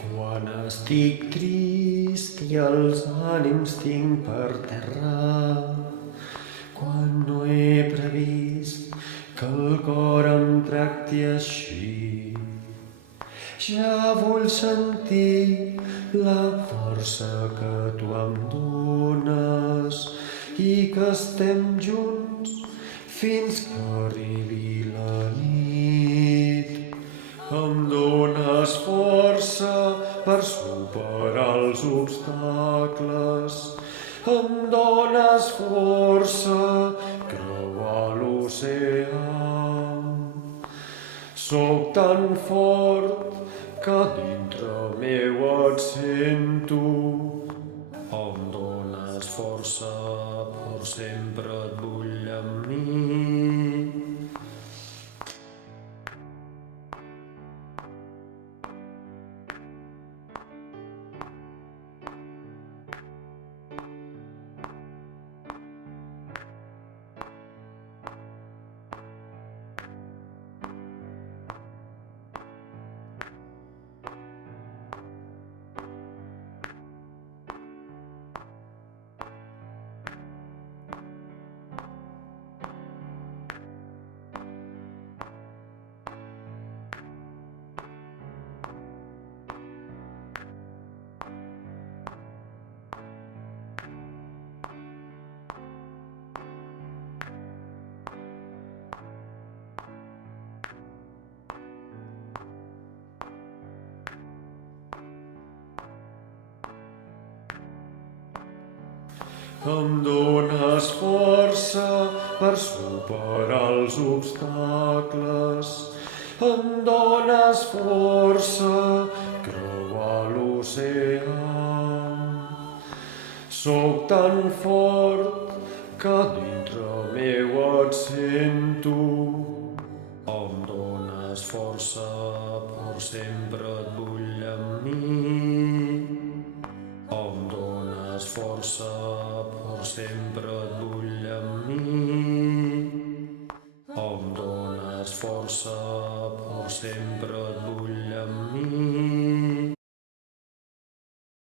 Quan estic trist i els ànims tinc per terra, quan no he previst que el cor em tracti així, ja vull sentir la força que tu em dones i que estem junts fins que arribi la nit. Em dones força per superar els obstacles, em dones força creuar l'oceà. Soc tan fort que dintre meu et sento. Em dones força, per sempre et vull amb mi. Em dones força per superar els obstacles, em dones força creuar l'oceà. Soc tan fort que dintre meu et sento. Em dones força, per sempre et vull amb mi. Em dones força, per sempre et vull amb mi. Em dones força, per sempre